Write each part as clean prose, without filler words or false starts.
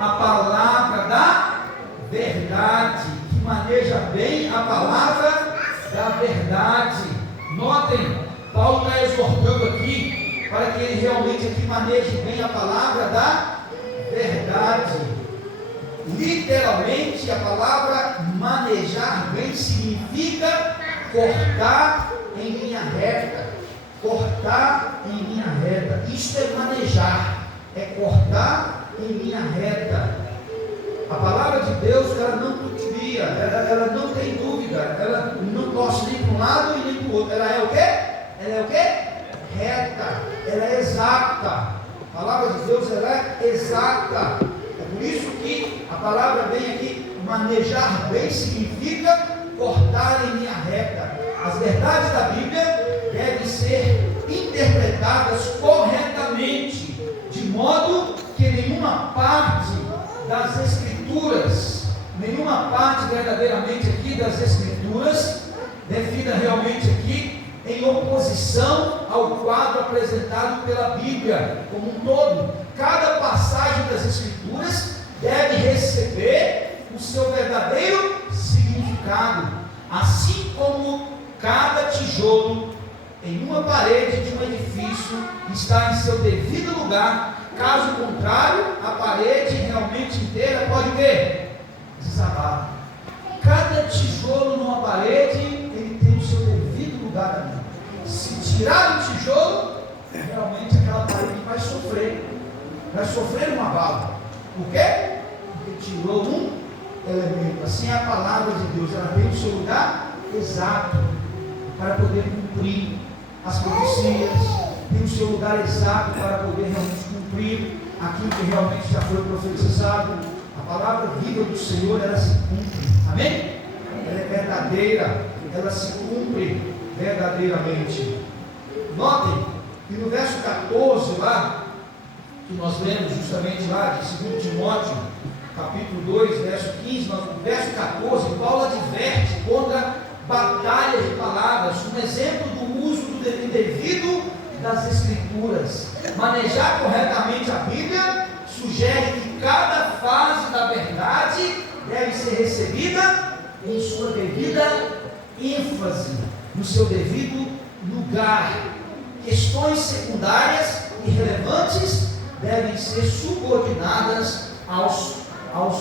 a palavra da verdade, que maneja bem a palavra da verdade. Notem, Paulo está exortando aqui para que ele realmente aqui maneje bem a palavra da verdade. Literalmente, a palavra manejar bem significa cortar em linha reta. Cortar em linha reta. Isso é manejar, é cortar em linha reta. A palavra de Deus, ela não titubeia, ela não tem dúvida, ela não torce nem para um lado e nem para o outro. Ela é o quê? Ela é o quê? Reta, ela é exata. A palavra de Deus, ela é exata. É por isso que a palavra vem aqui, manejar bem significa cortar em linha reta. As verdades da Bíblia devem ser interpretadas corretamente, de modo que nenhuma parte das Escrituras, nenhuma parte verdadeiramente aqui das Escrituras, defina realmente aqui em oposição ao quadro apresentado pela Bíblia como um todo. Cada passagem das Escrituras deve receber o seu verdadeiro significado, assim como cada tijolo em uma parede de um edifício está em seu devido lugar. Caso contrário, a parede realmente inteira pode ver desabar. Cada tijolo numa parede, ele tem o seu devido lugar também. Se tirar o tijolo, realmente aquela parede vai sofrer uma bala. Por quê? Porque tirou um elemento. Assim é a palavra de Deus, ela tem o seu lugar exato para poder cumprir as profecias, tem o seu lugar exato para poder realmente cumprir aquilo que realmente já foi profetizado. A palavra viva do Senhor, ela se cumpre, amém? Ela é verdadeira, ela se cumpre verdadeiramente. Notem que no verso 14 lá, que nós lemos justamente lá de 2 Timóteo, capítulo 2, verso 15, no verso 14, Paulo adverte contra batalhas de palavras, um exemplo do uso do indevido das Escrituras. Manejar corretamente a Bíblia sugere que cada fase da verdade deve ser recebida em sua devida ênfase, no seu devido lugar. Questões secundárias e relevantes devem ser subordinadas aos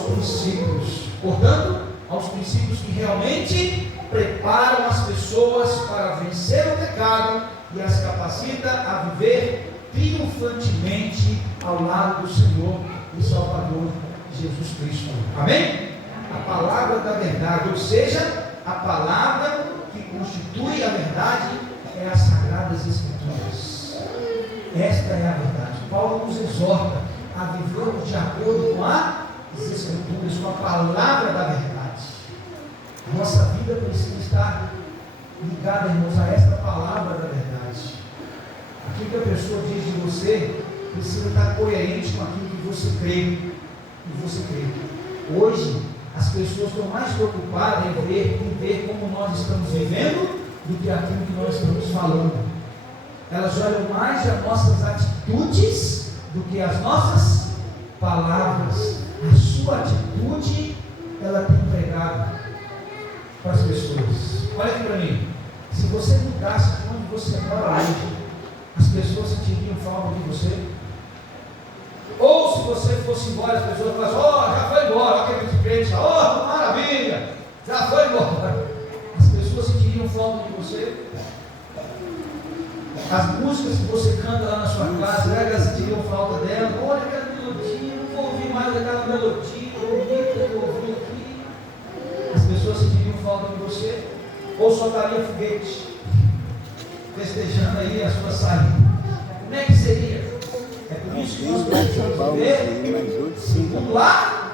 princípios, portanto, aos princípios que realmente preparam as pessoas para vencer o pecado e as capacita a viver triunfantemente ao lado do Senhor e Salvador Jesus Cristo. Amém? A palavra da verdade, ou seja, a palavra que constitui a verdade, é as Sagradas Escrituras. Esta é a verdade. Paulo nos exorta a vivermos de acordo com as Escrituras, com a palavra da verdade. A nossa vida precisa estar ligada, irmãos, a esta palavra da verdade. Aquilo que a pessoa diz de você precisa estar coerente com aquilo que você crê. Hoje, as pessoas estão mais preocupadas em ver como nós estamos vivendo do que aquilo que nós estamos falando. Elas olham mais as nossas atitudes do que as nossas palavras. A sua atitude, ela tem pregado para as pessoas. Olha aqui para mim. Se você mudasse onde você mora hoje, as pessoas sentiriam falta de você? Ou se você fosse embora, as pessoas falassem: já foi embora, olha aquele crente, maravilha, já foi embora. As pessoas sentiriam falta de você? As músicas que você canta lá na sua casa, elas sentiriam falta dela? Olha aquela melodia, não vou ouvir mais aquela melodia bonita que eu ouvi aqui. As pessoas sentiriam falta de você? Ou soltaria foguete, festejando aí a sua saída? Como é que seria? É por isso que nós precisamos viver segundo a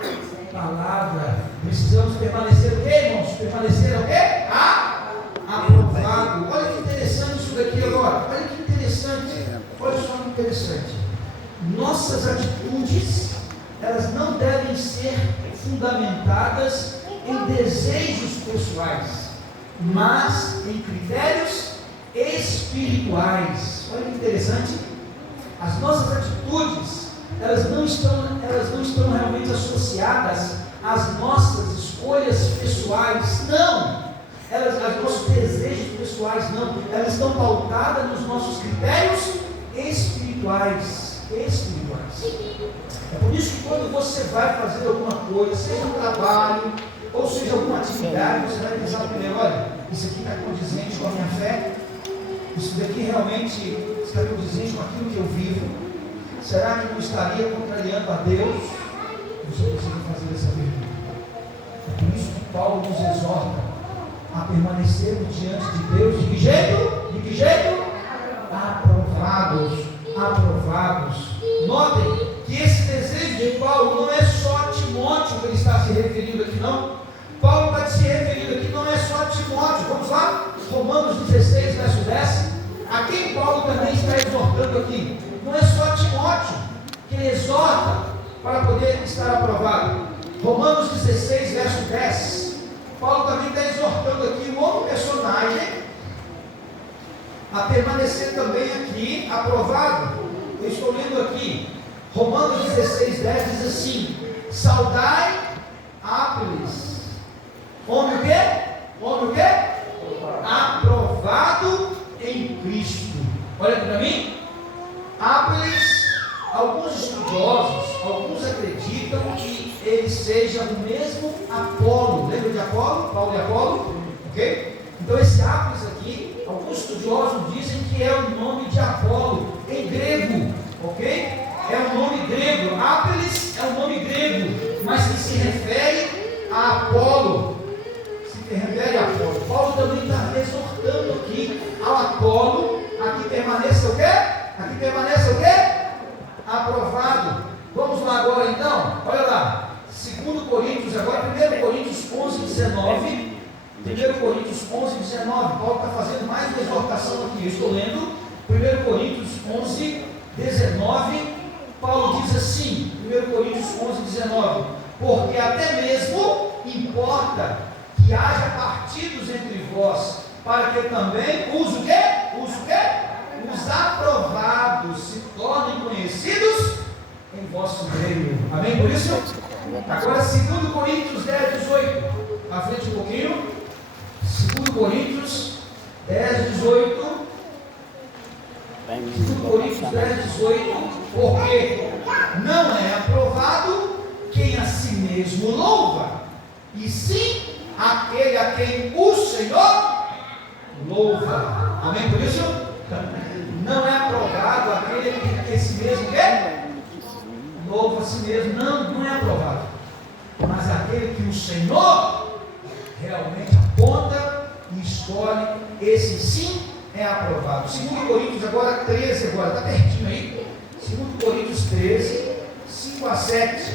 palavra. Precisamos permanecer o quê, irmãos? Permanecer o quê? Aprovado. Olha que interessante isso daqui agora. Olha que interessante. Olha só que interessante. Nossas atitudes, elas não devem ser fundamentadas em desejos pessoais, mas em critérios espirituais. Olha que interessante. As nossas atitudes, elas não estão realmente associadas às nossas escolhas pessoais, não. Os nossos desejos pessoais, não. Elas estão pautadas nos nossos critérios espirituais. É por isso que quando você vai fazer alguma coisa, seja um trabalho, ou seja alguma atividade, você vai pensar primeiro, olha, isso aqui está condizente com a minha fé? Isso daqui realmente está condizente com aquilo que eu vivo? Será que não estaria contrariando a Deus? Você precisa fazer essa pergunta. É por isso que Paulo nos exorta a permanecermos diante de Deus. De que jeito? De que jeito? Aprovados. Notem que esse desejo de Paulo não é só a Timóteo que ele está se referindo aqui, não. Paulo está se referindo aqui, não é só a Timóteo. Vamos lá? Romanos 16, verso 10. A quem Paulo também está exortando aqui? Não é só a Timóteo que ele exorta para poder estar aprovado. Romanos 16, verso 10. Paulo também está exortando aqui um outro personagem a permanecer também aqui aprovado. Eu estou lendo aqui Romanos 16, 10 diz assim: saudai Ápiles, homem o quê? Aprovado em Cristo. Olha aqui para mim. Ápiles, alguns estudiosos, alguns acreditam que ele seja o mesmo Apolo. Lembra de Apolo? Paulo e Apolo? Ok? Então esse Ápiles aqui, alguns estudiosos dizem que é o nome de Apolo em grego, ok? É um nome grego. Ápiles é um nome grego, mas que se refere a Apolo. Paulo também está exortando aqui ao Apolo a que permaneça o quê? Aprovado. Vamos lá agora então, olha lá, 2 Coríntios, agora 1 Coríntios 11, 19. 1 Coríntios 11, 19. Paulo está fazendo mais uma exortação aqui. Eu estou lendo 1 Coríntios 11, 19. Paulo diz assim, 1 Coríntios 11, 19: porque até mesmo importa que haja partidos entre vós, para que também os aprovados se tornem conhecidos em vosso meio. Amém por isso? Agora 2 Coríntios 10, 18. À frente um pouquinho. 2 Coríntios 10, 18. 2 Coríntios 10, 18. Porque não é aprovado quem a si mesmo louva, e sim aquele a quem o Senhor louva. Amém por isso? Não é aprovado aquele que a si mesmo quer? Louva a si mesmo. Não é aprovado. Mas aquele que o Senhor realmente aponta e escolhe, esse sim é aprovado. 2 Coríntios agora 13, agora está pertinho aí. 2 Coríntios 13, 5 a 7.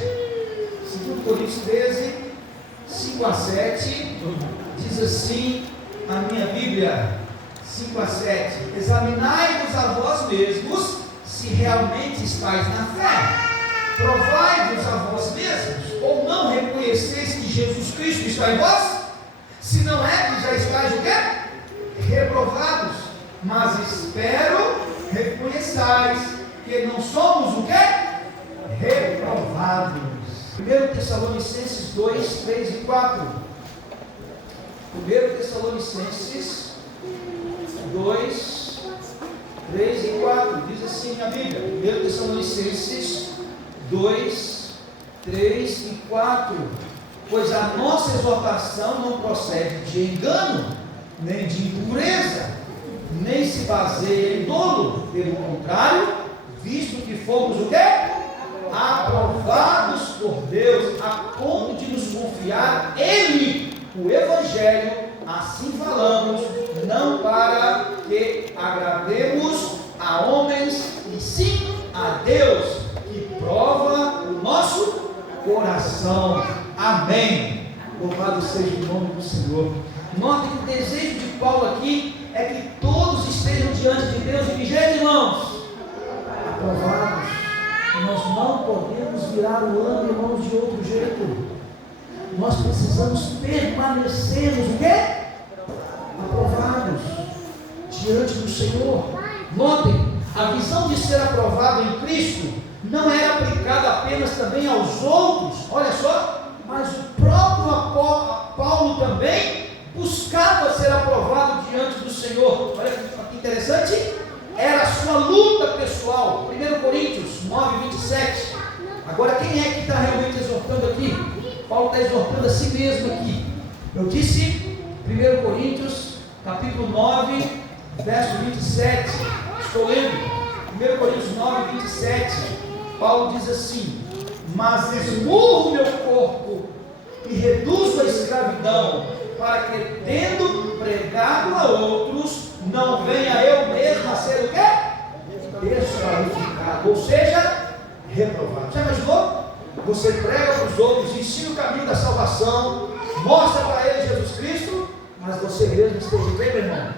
2 Coríntios 13, 5 a 7, diz assim a minha Bíblia, 5 a 7: examinai-vos a vós mesmos se realmente estáis na fé. Provai-vos a vós mesmos, ou não reconheceis que Jesus Cristo está em vós? Se não é que já estáis o quê? Reprovados. Mas espero reconheçais que não somos o quê? Reprovados. 1 Tessalonicenses 2, 3 e 4. 1 Tessalonicenses 2, 3 e 4. Diz assim a Bíblia. 1 Tessalonicenses 2, 3 e 4. Pois a nossa exortação não procede de engano, nem de impureza, nem se baseia em dolo. Pelo contrário, visto que fomos o quê? Aprovados por Deus, a ponto de nos confiar Ele, o Evangelho, assim falamos, não para que agrademos a homens, e sim a Deus, que prova o nosso coração. Amém. Louvado seja o nome do Senhor. Notem que o desejo de Paulo aqui é que todos estejam diante de Deus. De que jeito, irmãos? Aprovados. Nós não podemos virar o ano, irmãos, de outro jeito. Nós precisamos permanecermos o quê? Aprovados diante do Senhor. Notem, a visão de ser aprovado em Cristo não era aplicado apenas também aos outros, olha só, mas o próprio Paulo também buscava ser aprovado diante do Senhor. Olha que interessante, era a sua luta pessoal. 1 Coríntios 9, 27. Agora, quem é que está realmente exortando aqui? Paulo está exortando a si mesmo aqui. Eu disse 1 Coríntios capítulo 9, verso 27. Estou lendo 1 Coríntios 9, 27. Paulo diz assim: mas esmurro meu corpo e reduzo a escravidão, para que, tendo pregado a outros, não venha eu mesmo a ser o quê? Desqualificado, ou seja, reprovado. Já imaginou? Você prega para os outros, ensina o caminho da salvação, mostra para eles Jesus Cristo, mas você mesmo esteja bem, meu irmão,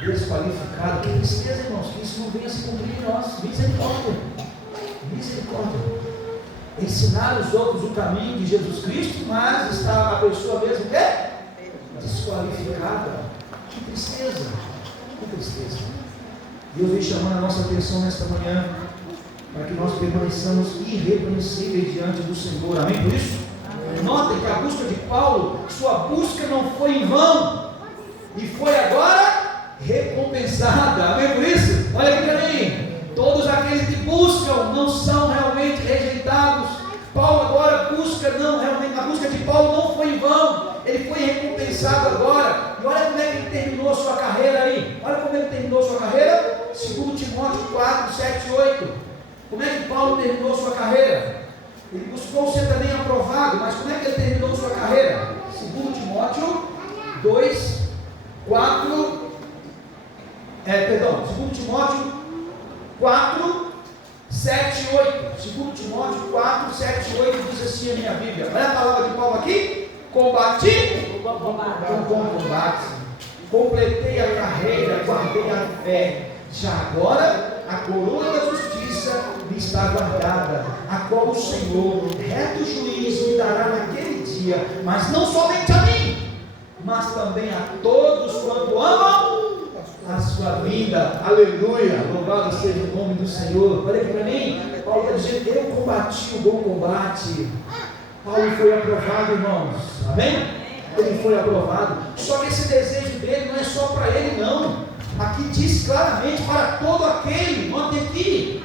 desqualificado. Que tristeza, irmãos, que isso não venha se cumprir em nós. Misericórdia, misericórdia. Ensinar os outros o caminho de Jesus Cristo, mas está a pessoa mesmo o quê? Desqualificada. Que tristeza, que tristeza. Deus vem chamando a nossa atenção nesta manhã, para que nós permaneçamos irrepreensíveis diante do Senhor. Amém por isso? Amém. Notem que a busca de Paulo, sua busca não foi em vão, e foi agora recompensada. Amém por isso? Olha aqui para mim, todos aqueles que buscam não são realmente rejeitados. Paulo agora busca, não, realmente, a busca de Paulo não foi em vão, ele foi recompensado agora. E olha como é que ele terminou a sua carreira aí. Olha como ele terminou a sua carreira. 2 Timóteo 4, 7 e 8. Como é que Paulo terminou sua carreira? Ele buscou ser também aprovado, mas como é que ele terminou sua carreira? 2 Timóteo 2, 4, 2 Timóteo 4, 7 e 8. 2 Timóteo 4, 7 e 8 diz assim a minha Bíblia. Olha a palavra de Paulo aqui. Combati com bom combate, completei a carreira, guardei a fé. Já agora a coroa da justiça me está guardada, a qual o Senhor, reto juiz, me dará naquele dia, mas não somente a mim, mas também a todos quanto amam a sua vida. Aleluia, louvado seja o nome do Senhor. Olha aqui para mim, Paulo está dizendo: eu combati o bom combate. Paulo foi aprovado, irmãos, amém? Ele foi aprovado, só que esse desejo dele não é só para ele, não. Aqui diz claramente para todo aquele, note aqui,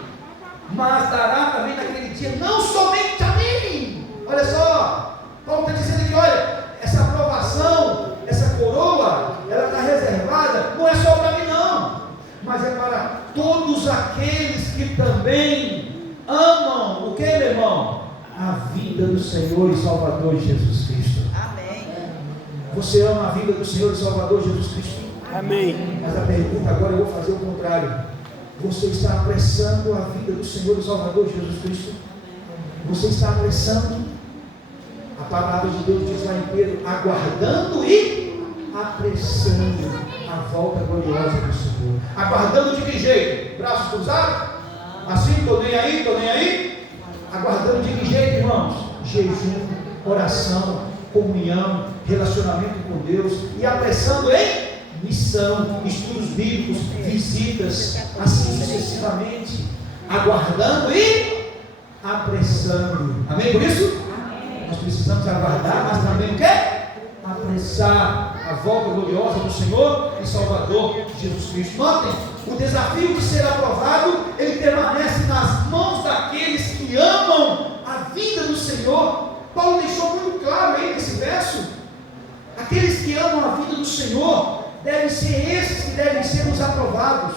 mas dará também naquele dia, não somente a mim. Olha só, Paulo está dizendo que, olha, essa aprovação, essa coroa, ela está reservada, não é só para mim não, mas é para todos aqueles que também amam, o que, meu irmão? A vida do Senhor e Salvador Jesus Cristo. Amém. Você ama a vida do Senhor e Salvador Jesus Cristo? Amém. Mas a pergunta agora eu vou fazer o contrário. Você está apressando a vida do Senhor e Salvador Jesus Cristo? Você está apressando? A palavra de Deus diz lá em Pedro: aguardando e apressando a volta gloriosa do Senhor. Aguardando de que jeito? Braços cruzados? Assim, estou nem aí, estou nem aí? Aguardando de que jeito, irmãos? Jejum, oração, comunhão, relacionamento com Deus, e apressando em missão, estudos bíblicos, visitas, assim sucessivamente, aguardando e apressando. Amém por isso? Amém. Nós precisamos aguardar, mas também o quê? Apressar a volta gloriosa do Senhor e Salvador Jesus Cristo. Notem, o desafio de ser aprovado, ele permanece nas mãos daqueles que amam a vida do Senhor. Paulo deixou muito claro aí nesse verso: aqueles que amam a vida do Senhor devem ser esses que devem ser os aprovados.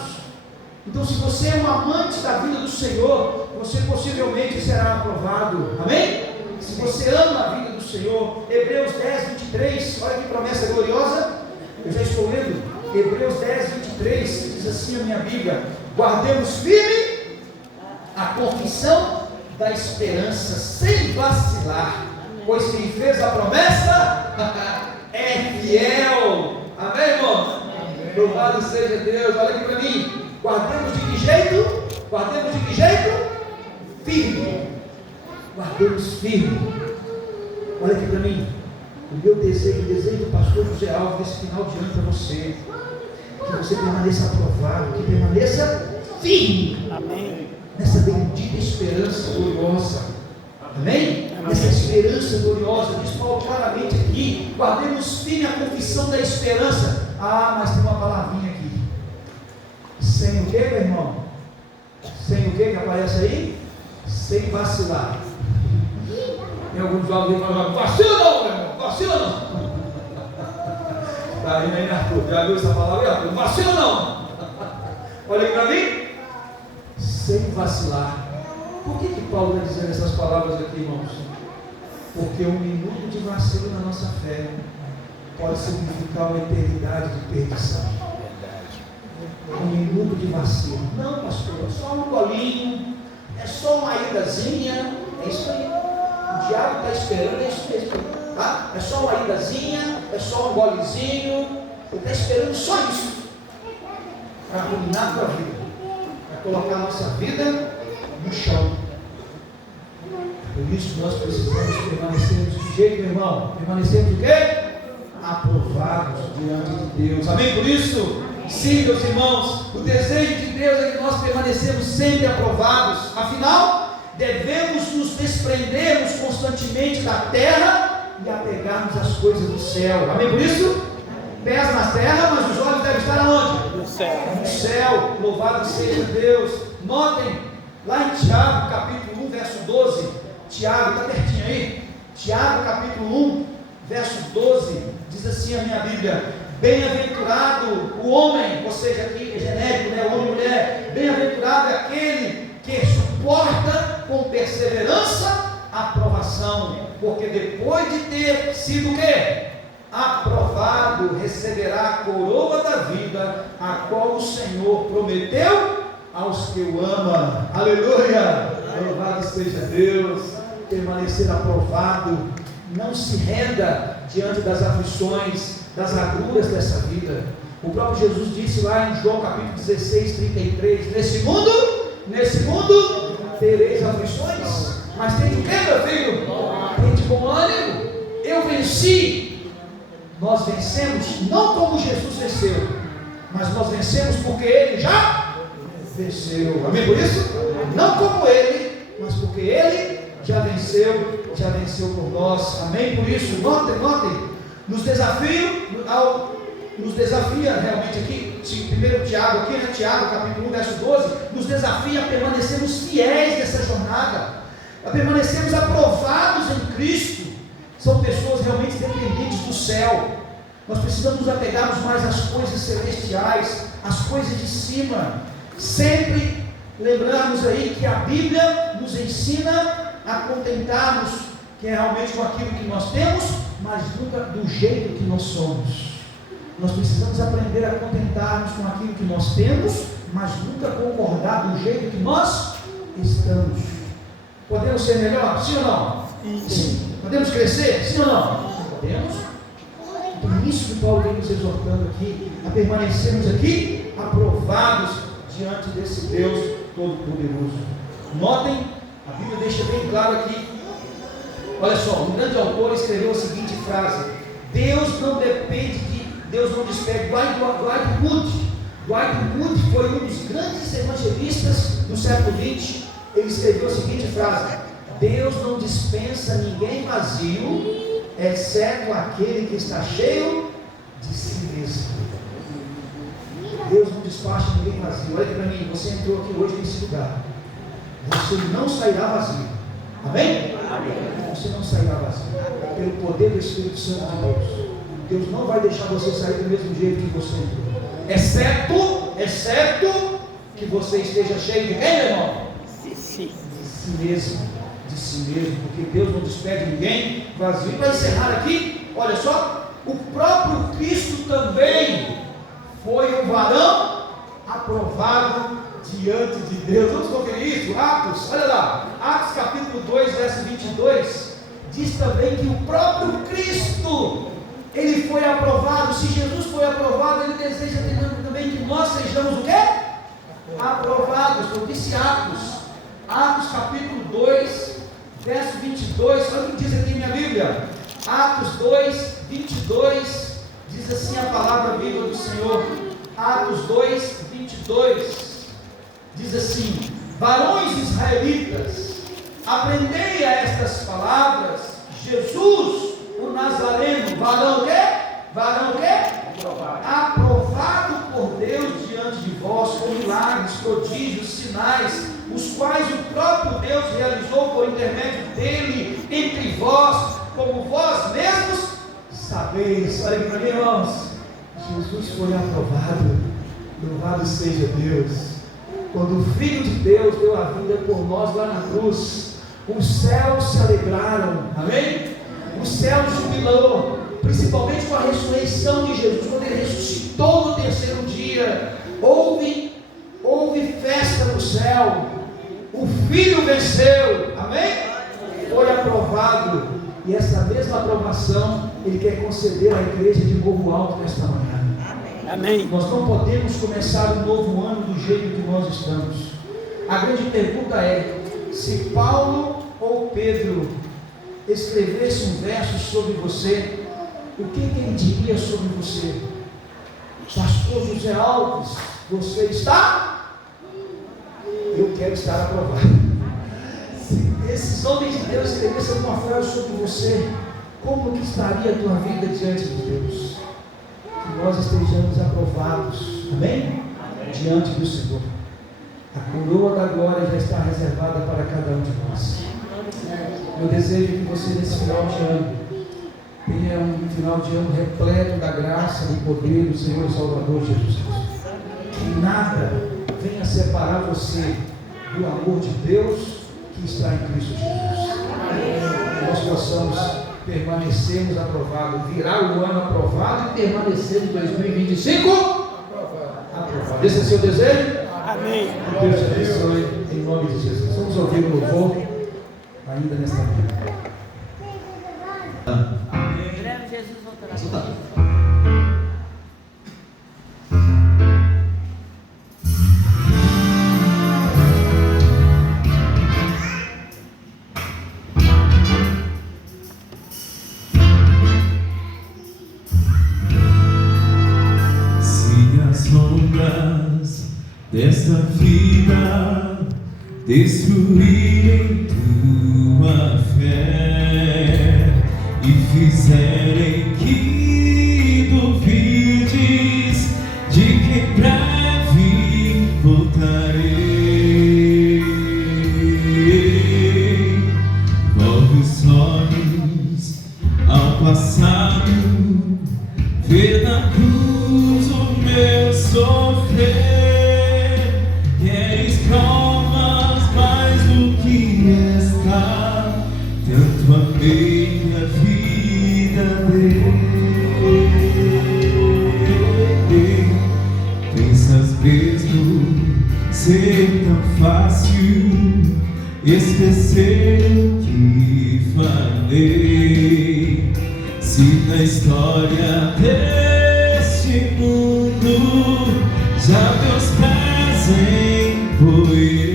Então, se você é um amante da vida do Senhor, você possivelmente será aprovado. Amém? Se você ama a vida do Senhor, Hebreus 10, 23, olha que promessa gloriosa. Eu já estou lendo Hebreus 10, 23, diz assim a minha Bíblia: guardemos firme a confissão da esperança sem vacilar, pois quem fez a promessa é fiel. Amém, irmão? Louvado seja Deus. Olha aqui para mim. Guardemos de que jeito? Guardemos de que jeito? Firme. Guardemos firme. Olha aqui para mim. O meu desejo, o desejo do pastor José Alves desse final de ano para você, que você permaneça aprovado, que permaneça firme. Amém. nessa bendita esperança gloriosa. Amém? Essa esperança gloriosa, diz Paulo claramente aqui: guardemos firme a confissão da esperança. Mas tem uma palavrinha aqui. Sem o que, meu irmão? Sem o que aparece aí? Sem vacilar. Tem alguns jovens que falam: vacila não, meu irmão, vacila não. Está rindo aí, Arthur? Já viu essa palavra aí, Arthur? Vacila não. Olha aí para mim. Sem vacilar. Por que Paulo está dizendo essas palavras aqui, irmãos? Porque um minuto de vacilo na nossa fé pode significar uma eternidade de perdição. Um minuto de vacilo. Não, pastor, é só um golinho, é só uma idazinha. É isso aí. O diabo está esperando, é isso mesmo. Tá? É só uma idazinha, é só um golezinho. Ele está esperando só isso para arruinar a tua vida, para colocar a nossa vida no chão. Por isso nós precisamos permanecermos de jeito, meu irmão? Permanecermos o quê? Aprovados diante de Deus. Amém? Por isso, sim, meus irmãos, o desejo de Deus é que nós permanecemos sempre aprovados. Afinal, devemos nos desprendermos constantemente da terra e apegarmos às coisas do céu. Amém? Por isso, pés na terra, mas os olhos devem estar aonde? No céu. No céu. Louvado seja Deus. Notem, lá em Tiago, capítulo 1, verso 12. Tiago, está pertinho aí? Tiago, capítulo 1, verso 12. Diz assim a minha Bíblia: bem-aventurado o homem, ou seja, aqui é genérico, né? Homem e mulher. Bem-aventurado é aquele que suporta com perseverança a provação, porque depois de ter sido o quê? Aprovado, receberá a coroa da vida, a qual o Senhor prometeu aos que o ama. Aleluia! Louvado seja Deus. Permanecer aprovado. Não se renda diante das aflições, das agruras dessa vida. O próprio Jesus disse lá em João capítulo 16, 33: nesse mundo tereis aflições, mas tem o que, meu filho? Tem de bom ânimo. Eu venci. Nós vencemos não como Jesus venceu, mas nós vencemos porque Ele já venceu. Amém por isso? Não como Ele, mas porque Ele já venceu por nós. Amém por isso. Notem, nos desafia realmente aqui, 1 Tiago aqui, né? Tiago capítulo 1, verso 12, nos desafia a permanecermos fiéis nessa jornada, a permanecermos aprovados em Cristo. São pessoas realmente dependentes do céu. Nós precisamos nos apegarmos mais às coisas celestiais, às coisas de cima, sempre lembrarmos aí que a Bíblia nos ensina a contentarmos, que é realmente com aquilo que nós temos, mas nunca do jeito que nós somos. Nós precisamos aprender a contentarmos com aquilo que nós temos, mas nunca concordar do jeito que nós estamos. Podemos ser melhor? Sim ou não? Sim. Podemos crescer? Sim ou não? Podemos. Então isso que Paulo vem nos exortando aqui, a permanecermos aqui aprovados diante desse Deus Todo-Poderoso. Notem, a Bíblia deixa bem claro aqui. Olha só, um grande autor escreveu a seguinte frase: Deus não despede. Dwight Moody foi um dos grandes evangelistas do século XX. Ele escreveu a seguinte frase: Deus não dispensa ninguém vazio, exceto aquele que está cheio de si mesmo. Deus não despacha ninguém vazio. Olha para mim, você entrou aqui hoje nesse lugar, você não sairá vazio. Amém? Amém. Você não sairá vazio, pelo poder do Espírito Santo de Deus. Deus não vai deixar você sair do mesmo jeito que você entrou, exceto que você esteja cheio de quem, meu irmão? De si mesmo, porque Deus não despede ninguém vazio. Para encerrar aqui, olha só, o próprio Cristo também foi um varão aprovado diante de Deus. Vamos conferir isso? Atos, olha lá, Atos capítulo 2, verso 22, diz também que o próprio Cristo, ele foi aprovado. Se Jesus foi aprovado, ele deseja também que nós sejamos o quê? Aprovados. Eu disse Atos capítulo 2, verso 22, olha o que diz aqui em minha Bíblia. Atos 2, 22, diz assim a palavra viva do Senhor. Atos 2, 22, diz assim: Varões israelitas, aprendei a estas palavras: Jesus, o Nazareno, varão o quê? Aprovado por Deus diante de vós, com milagres, prodígios, sinais, os quais o próprio Deus realizou por intermédio dele entre vós, como vós mesmos sabeis. Olha para mim, irmãos, Jesus foi aprovado. Louvado seja Deus. Quando o Filho de Deus deu a vida por nós lá na cruz, os céus se alegraram, amém? O céu jubilou, principalmente com a ressurreição de Jesus. Quando ele ressuscitou no terceiro dia, houve festa no céu. O Filho venceu, amém? Foi aprovado, e essa mesma aprovação ele quer conceder à igreja de Morro Alto nesta manhã. Amém. Nós não podemos começar um novo ano do jeito que nós estamos. A grande pergunta é: se Paulo ou Pedro escrevesse um verso sobre você, o que ele diria sobre você? Pastor José Alves, você está? Eu quero estar aprovado. Se esses homens de Deus escrevessem alguma frase sobre você, como que estaria a tua vida diante de Deus? Que nós estejamos aprovados, amém? Diante do Senhor. A coroa da glória já está reservada para cada um de nós. Eu desejo que você, nesse final de ano, tenha um final de ano repleto da graça e poder do Senhor e Salvador Jesus Cristo. Que nada venha separar você do amor de Deus que está em Cristo Jesus. Que nós possamos permanecermos aprovados, virar o ano aprovado e permanecer em 2025 aprovado. Esse é seu desejo? Amém. Que Deus te abençoe em nome de Jesus. Vamos ouvir o louvor ainda nesta manhã. Amém. Jesus voltará. Desta vida destruírem tua fé e fizerem que duvides de que breve voltarei. Volve os olhos ao passado, vê na cruz o meu sofrer. Tanto amei a vida dele. Pensas mesmo ser tão fácil esquecer o que falei? Se na história deste mundo já teus pés empoeirei.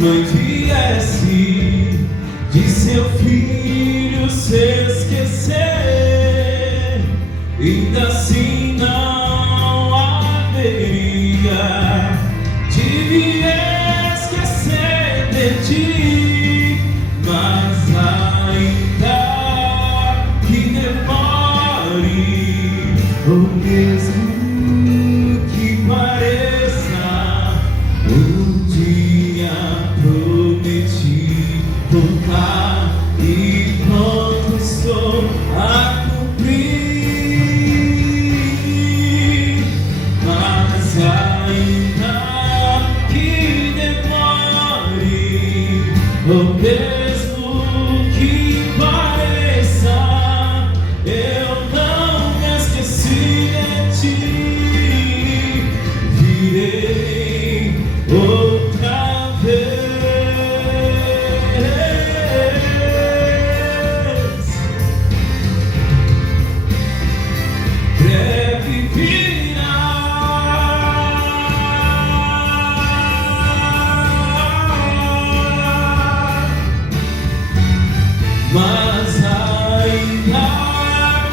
Mãe viesse de seu filho se esquecer, ainda assim não haveria de me esquecer de ti, mas ainda que demore, ou mesmo que pareça, um dia prometi voltar e pronto estou a cumprir, mas ainda que demore, ou mesmo que pareça, eu não me esqueci de ti, virei outra vez. Breve virá, mas ainda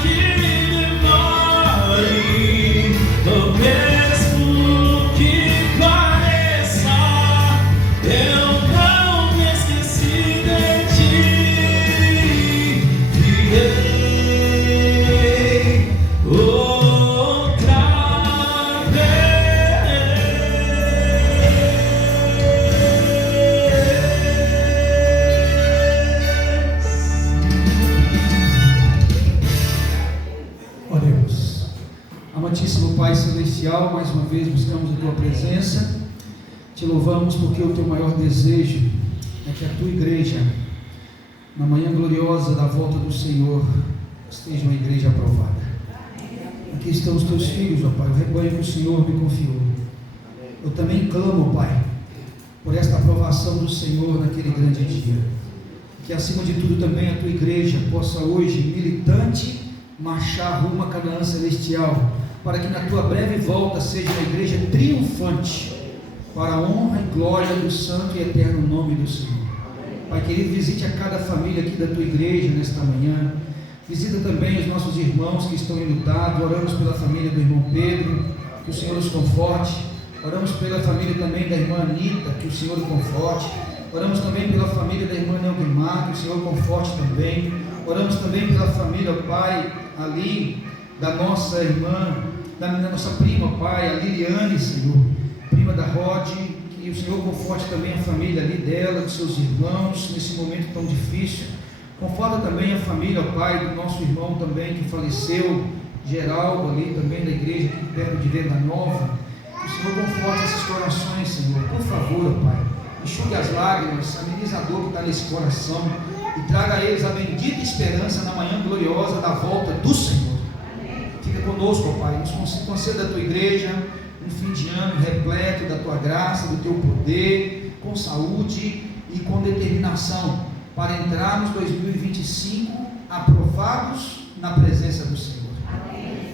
que demore, presença, te louvamos porque o teu maior desejo é que a tua igreja, na manhã gloriosa da volta do Senhor, esteja uma igreja aprovada. Aqui estão os teus filhos, ó Pai, o rebanho que o Senhor me confiou. Eu também clamo, Pai, por esta aprovação do Senhor naquele grande dia. Que acima de tudo também a tua igreja possa hoje, militante, marchar rumo a Canaã celestial, para que na tua breve volta seja uma igreja triunfante, para a honra e glória do santo e eterno nome do Senhor. Pai querido, visite a cada família aqui da tua igreja nesta manhã. Visita também os nossos irmãos que estão enlutados. Oramos pela família do irmão Pedro, que o Senhor os conforte. Oramos pela família também da irmã Anita, que o Senhor o conforte. Oramos também pela família da irmã Neogrimar, que o Senhor conforte também. Oramos também pela família, Pai, ali, da nossa irmã, da nossa prima, Pai, a Liliane, Senhor, prima da Rod, que o Senhor conforte também a família ali dela, dos seus irmãos, nesse momento tão difícil. Conforta também a família, Pai, do nosso irmão também, que faleceu, Geraldo, ali também da igreja, aqui perto de Venda Nova. Que o Senhor conforte esses corações, Senhor, por favor, Pai. Enxugue as lágrimas, ameniza a dor que está nesse coração e traga a eles a bendita esperança na manhã gloriosa da volta do Senhor. Fica conosco, Pai, nos conceda a tua igreja um fim de ano repleto da tua graça, do teu poder, com saúde e com determinação, para entrarmos 2025 aprovados na presença do Senhor.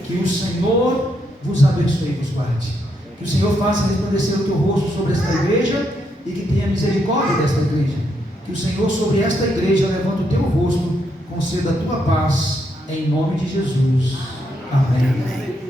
Que o Senhor vos abençoe e vos guarde. Que o Senhor faça resplandecer o teu rosto sobre esta igreja e que tenha misericórdia desta igreja. Que o Senhor sobre esta igreja levante o teu rosto, conceda a tua paz, em nome de Jesus. Amém.